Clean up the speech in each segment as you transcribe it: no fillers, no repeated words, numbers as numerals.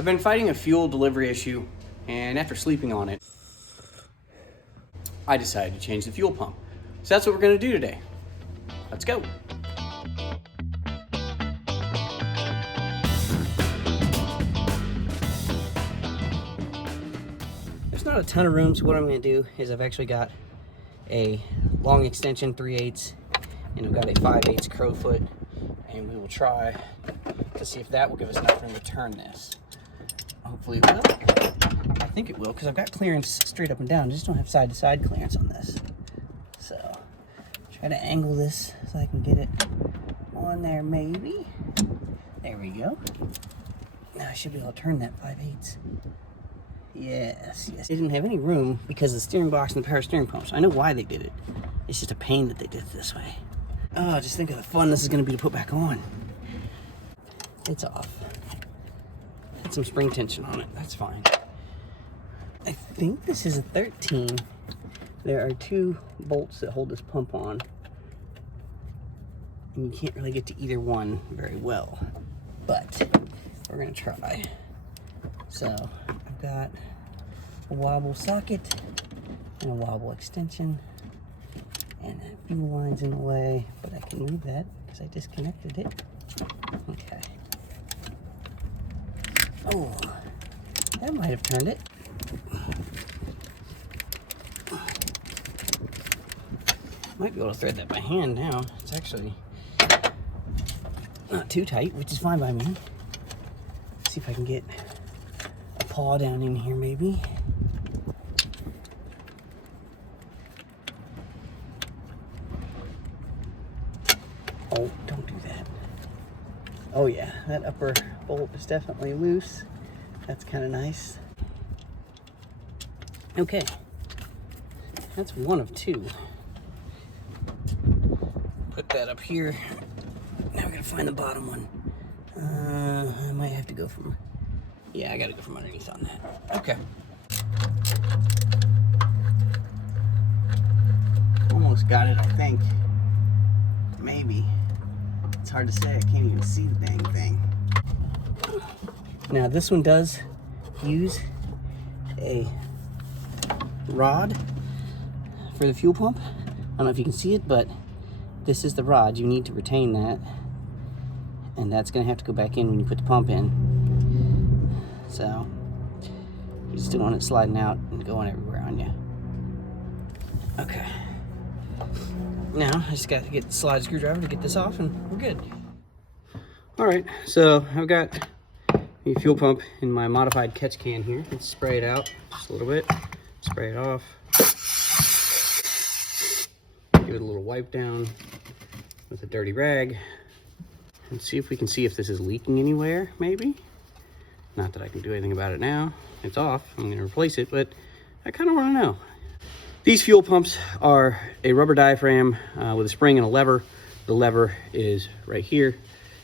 I've been fighting a fuel delivery issue, and after sleeping on it, I decided to change the fuel pump. So that's what we're gonna do today. Let's go. There's not a ton of room, so what I'm gonna do is I've actually got a long extension 3/8 and I've got a 5/8 crowfoot, and we will try to see if that will give us enough room to turn this. Hopefully it will. I think it will, because I've got clearance straight up and down. I just don't have side-to-side clearance on this. So, try to angle this so I can get it on there, maybe. There we go. Now I should be able to turn that 5/8. Yes. They didn't have any room because of the steering box and the power steering pumps. I know why they did it. It's just a pain that they did it this way. Oh, just think of the fun this is going to be to put back on. It's off. Had some spring tension on it. That's fine. I think this is a 13. There are 2 bolts that hold this pump on, and you can't really get to either one very well, but we're gonna try. So I've got a wobble socket and a wobble extension, and that fuel line's in the way, but I can move that because I disconnected it. Okay. Oh, that might have turned it. Might be able to thread that by hand now. It's actually not too tight, which is fine by me. Let's see if I can get a paw down in here, maybe. Oh, don't do that. Oh yeah, that upper bolt is definitely loose. That's kind of nice. Okay, that's one of 2. Put that up here. Now we're gonna find the bottom one. I might have to go from, yeah, I gotta go from underneath on that. Okay. Almost got it, I think. Maybe. It's hard to say, I can't even see the dang thing. Now this one does use a rod for the fuel pump. I don't know if you can see it, but this is the rod. You need to retain that, and that's going to have to go back in when you put the pump in. So you just don't want it sliding out and going everywhere on you. Okay. Now I just got to get the slide screwdriver to get this off, and we're good. All right, so I've got the fuel pump in my modified catch can here. Let's spray it out just a little bit. Spray it off. Give it a little wipe down with a dirty rag and see if we can see if this is leaking anywhere, maybe. Not that I can do anything about it now. It's off. I'm going to replace it, but I kind of want to know. These fuel pumps are a rubber diaphragm with a spring and a lever. The lever is right here.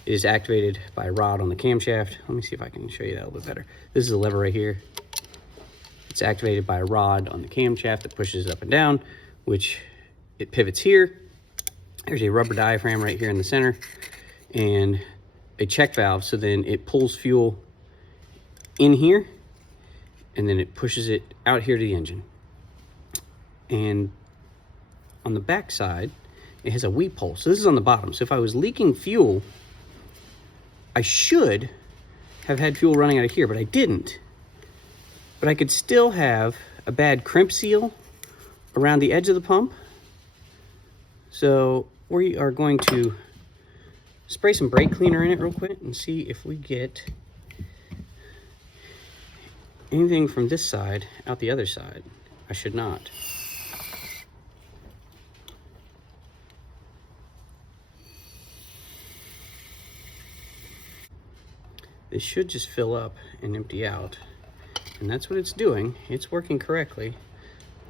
It is activated by a rod on the camshaft. Let me see if I can show you that a little bit better. This is a lever right here. It's activated by a rod on the camshaft that pushes it up and down, which it pivots here. There's a rubber diaphragm right here in the center and a check valve, so then it pulls fuel in here and then it pushes it out here to the engine. And on the back side, it has a weep hole. So this is on the bottom. So if I was leaking fuel, I should have had fuel running out of here, but I didn't. But I could still have a bad crimp seal around the edge of the pump. So we are going to spray some brake cleaner in it real quick and see if we get anything from this side out the other side. I should not. This should just fill up and empty out. And that's what it's doing. It's working correctly.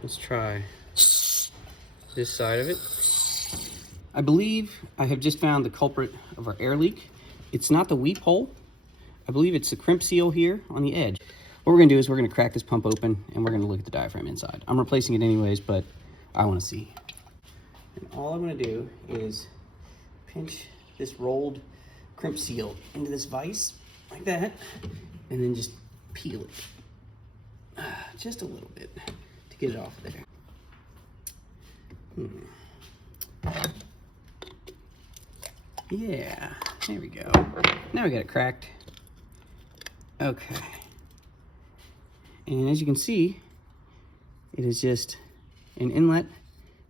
Let's try this side of it. I believe I have just found the culprit of our air leak. It's not the weep hole. I believe it's the crimp seal here on the edge. What we're gonna do is we're gonna crack this pump open and we're gonna look at the diaphragm inside. I'm replacing it anyways, but I wanna see. And all I'm gonna do is pinch this rolled crimp seal into this vise like that, and then just peel it. Just a little bit to get it off there. Yeah, there we go. Now we got it cracked. Okay. And as you can see, it is just an inlet,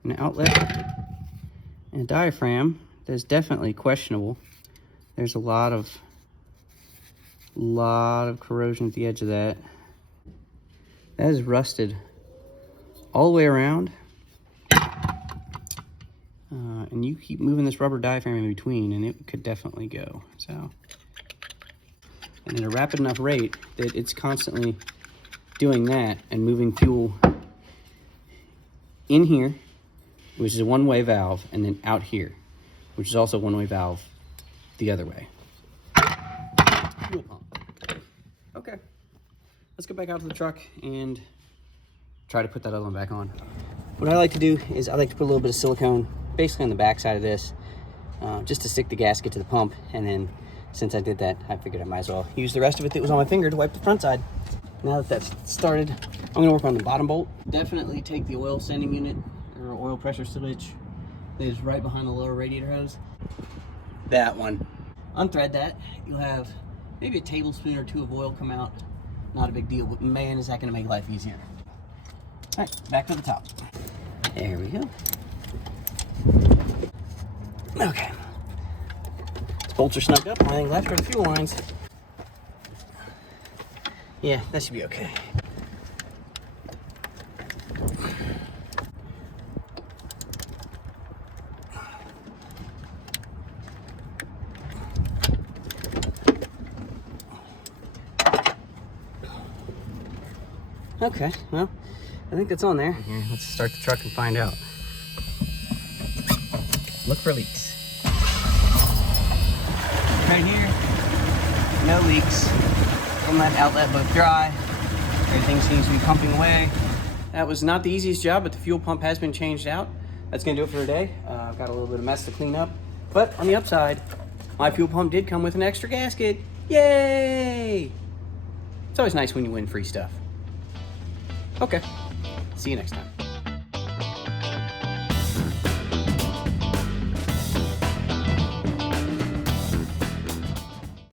an outlet, and a diaphragm that is definitely questionable. There's a lot of corrosion at the edge of that. That is rusted all the way around. And you keep moving this rubber diaphragm in between and it could definitely go. So, and at a rapid enough rate that it's constantly doing that and moving fuel in here, which is a one-way valve, and then out here, which is also a one-way valve the other way. Fuel pump. Okay, let's go back out to the truck and try to put that other one back on. What I like to do is I like to put a little bit of silicone basically on the back side of this, just to stick the gasket to the pump, and then since I did that, I figured I might as well use the rest of it that was on my finger to wipe the front side. Now that that's started, I'm going to work on the bottom bolt. Definitely take the oil sending unit or oil pressure switch that is right behind the lower radiator hose. That one. Unthread that. You'll have maybe a tablespoon or two of oil come out. Not a big deal, but man, is that going to make life easier. All right, back to the top. There we go. Okay. These bolts are snugged up. Only thing left are the fuel lines. Yeah, that should be okay. Okay, well, I think that's on there. Here, let's start the truck and find out. Look for leaks. Right here, no leaks. Inlet, outlet, both dry. Everything seems to be pumping away. That was not the easiest job, but the fuel pump has been changed out. That's gonna do it for today. I've got a little bit of mess to clean up. But on the upside, my fuel pump did come with an extra gasket. Yay! It's always nice when you win free stuff. Okay, see you next time.